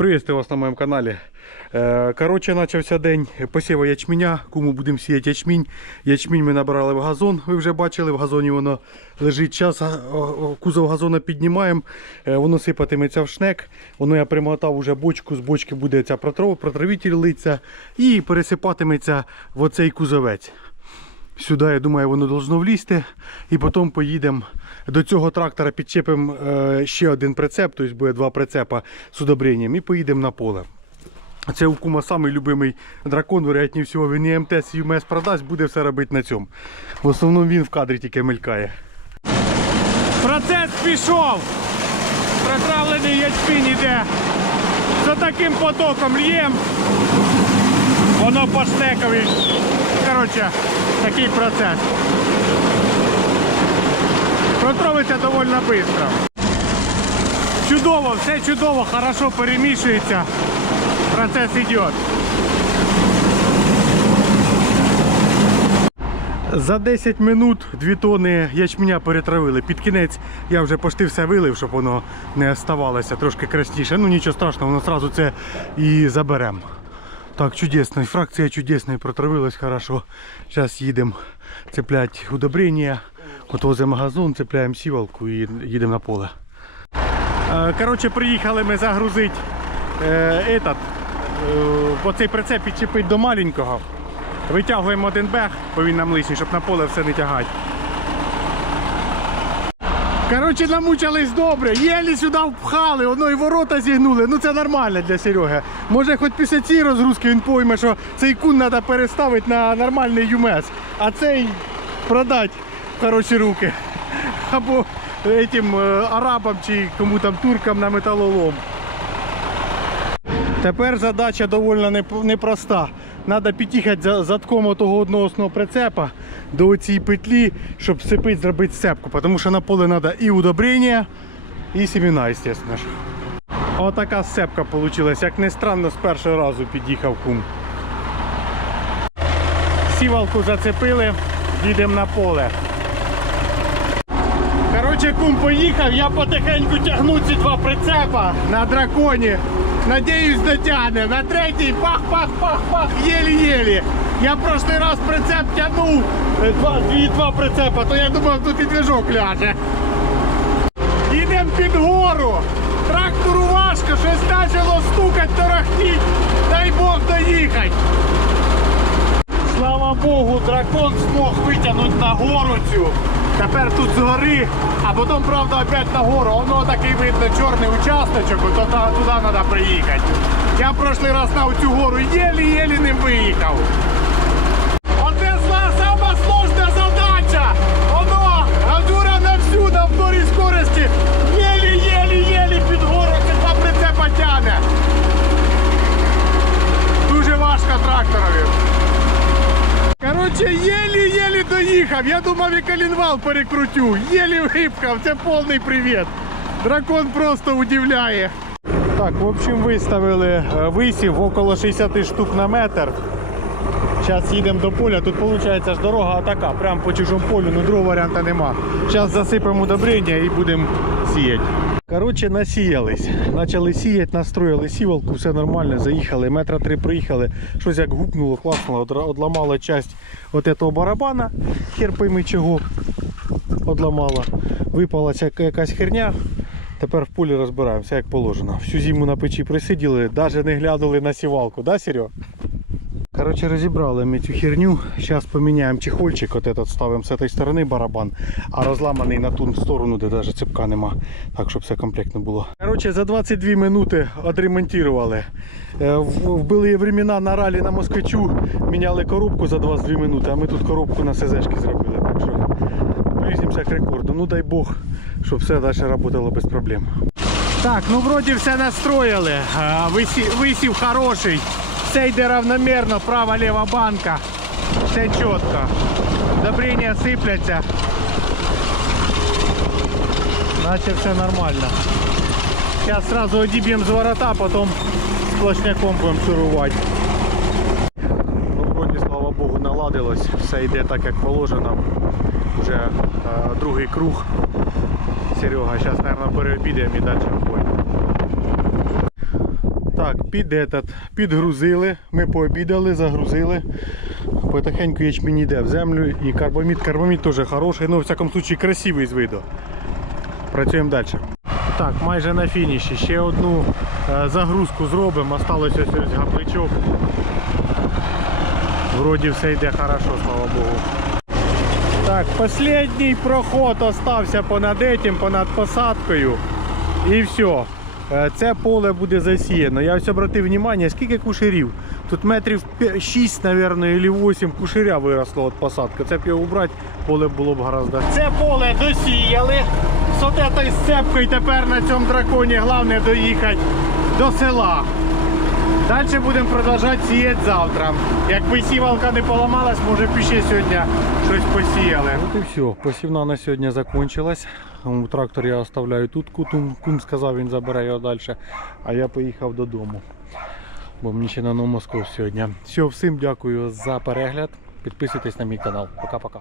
Приветствую вас на моєму каналі. Е, Коротше, почався день посіву ячменя. Кому будемо сіяти ячмінь. Ячмінь ми набирали в газон. Ви вже бачили, в газоні воно лежить час. Кузов газона піднімаємо, е, воно сипатиметься в шнек. Воно я примотав уже бочку, з бочки буде ця протравитель литься і пересипатиметься в оцей кузовець. Сюди, я думаю, воно должно влізти. І потім поїдемо до цього трактора, підчепимо е, ще один прицеп, тобто буде два прицепа з удобренням, і поїдемо на поле. Це у кума самий любимий дракон, вероятніше всього, він і МТС і ЮМС продасть, буде все робити на цьому. В основному він в кадрі тільки мелькає. Процес пішов! Протравлений ячмінь іде. За таким потоком л'єм. Воно по штекові. Коротше, такий процес. Протровиться доволі швидко. Чудово, все чудово, хорошо перемішується. Процес йде. За 10 минут 2 тони ячменя перетравили. Під кінець я вже почти все вилив, щоб воно не оставалося трошки красніше. Ну нічого страшного, воно одразу це і заберемо. Так, чудесно. Фракція чудесна, протравилась хорошо. Зараз їдемо цепляти удобрення. От возимо газон, цепляємо сівалку і їдемо на поле. Е, Коротше, приїхали ми загрузити е, этот, е, бо цей прицеп підчепить до маленького. Витягуємо один бег, бо він нам лишній, щоб на поле все не тягати. Коротше, намучились добре, єлі сюди впхали, воно і ворота зігнули. Ну це нормально для Сереги. Може хоч після цієї розгрузки він пойме, що цей кун треба переставити на нормальний ЮМЕС, а цей продати в хороші руки. Або этим е, арабам чи кому там туркам на металолом. Тепер задача доволі непроста. Треба під'їхати задком того одноосного прицепа до цієї петлі, щоб сипить, зробити сцепку. Тому що на поле треба і удобрення, і семена, звісно ж. Отака сцепка вийшла. Як не странно, з першого разу під'їхав кум. Сівалку зацепили, їдемо на поле. Коротше, кум поїхав, я потихеньку тягну ці два прицепа на драконі. Надіюсь, дотягне. На третій пах-пах-пах-пах, єлі-єлі. Я прошлий раз прицеп тягнув е, два, дві, два прицепа, то я думав, тут і движок ляже. Їдемо під гору. Трактору важко, щось почало стукать, торохтіть. Дай Бог доїхати. Слава Богу, дракон змог витягнути на гору цю. Тепер тут згори, а потім, правда, опять на гору. Воно такий видно чорний участочок, то туди треба приїхати. Я прошлий раз на цю гору єлі-єлі не виїхав. Оце зла сама сложна задача. Воно, газура на всю, на вторій скорості. Єлі-єлі-єлі під гору, це два прицепа тяне. Дуже важко тракторові. Короче, єлі-єлі доїхав. Я думав, і коленвал перекрутю. Єлі випхав. Це повний привіт. Дракон просто удивляє. Так, в общем, виставили е, висів около 60 штук на метр. Зараз їдемо до поля. Тут виходить ж дорога така, прямо по чужому полю, ну другого варіанту нема. Зараз засипемо удобрення і будемо сіяти. Коротше, насіялись. Почали сіяти, настроїли сівалку, все нормально, заїхали, метра три приїхали. Щось як гупнуло, класно, одламала часть от этого барабана, хер пойми чого. Одламала. Випалася якась херня. Тепер в полі розбираємося, як положено. Всю зиму на печі присиділи, навіть не глянули на сівалку, да, Серег? Короче, розібрали ми цю херню. Зараз поміняємо чехольчик, от этот ставимо з цієї сторони барабан, а розламаний на ту сторону, де навіть цепка нема. Так, щоб все комплектно було. Короче, за 22 минути відремонтували. Е, Вбили времена на ралі на москвичу, міняли коробку за 22 минути, а ми тут коробку на СЗшки зробили. Так що близимося к рекорду. Ну дай Бог, щоб все далі працювало без проблем. Так, ну вроді все настроїли. Висів, висів хороший. Все йде равномірно, права, ліва банка. Все чітко. Добріння сипляться. Наче все нормально. Зараз одразу одіб'ємо з ворота, потім сплошняком будемо шурувати. Ну, вроді, слава Богу, наладилось. Все йде так, як положено. Уже е, другий круг. Серега, зараз, мабуть, переобідаємо і далі в бой. Так, під этот, підгрузили. Ми пообідали, загрузили. Потихеньку ячмінь йде в землю і карбамід. Карбамід теж хороший, ну, в всякому случаї, красивий з виду. Працюємо далі. Так, майже на фініші. Ще одну е, загрузку зробимо. Осталося ось гапличок. Вроді все йде хорошо, слава Богу. Так, последній проход остався понад этим, понад посадкою. І все. Е, Це поле буде засіяно. Я ось обратив увагу, скільки кушарів. Тут метрів 6, мабуть, або 8 кушаря виросло від посадки. Це б його убрати, поле було б гораздо. Це поле досіяли. З от этой сцепкою тепер на цьому драконі головне доїхати до села. Далі будемо продовжувати сіяти завтра. Якби сівалка не поламалась, може б ще сьогодні щось посіяли. От і все. Посівна на сьогодні закінчилась. Трактор я оставляю тут. Кум, кум сказав, він забере його далі. А я поїхав додому. Бо мені ще на Новомосков сьогодні. Все, всім дякую за перегляд. Підписуйтесь на мій канал. Пока-пока.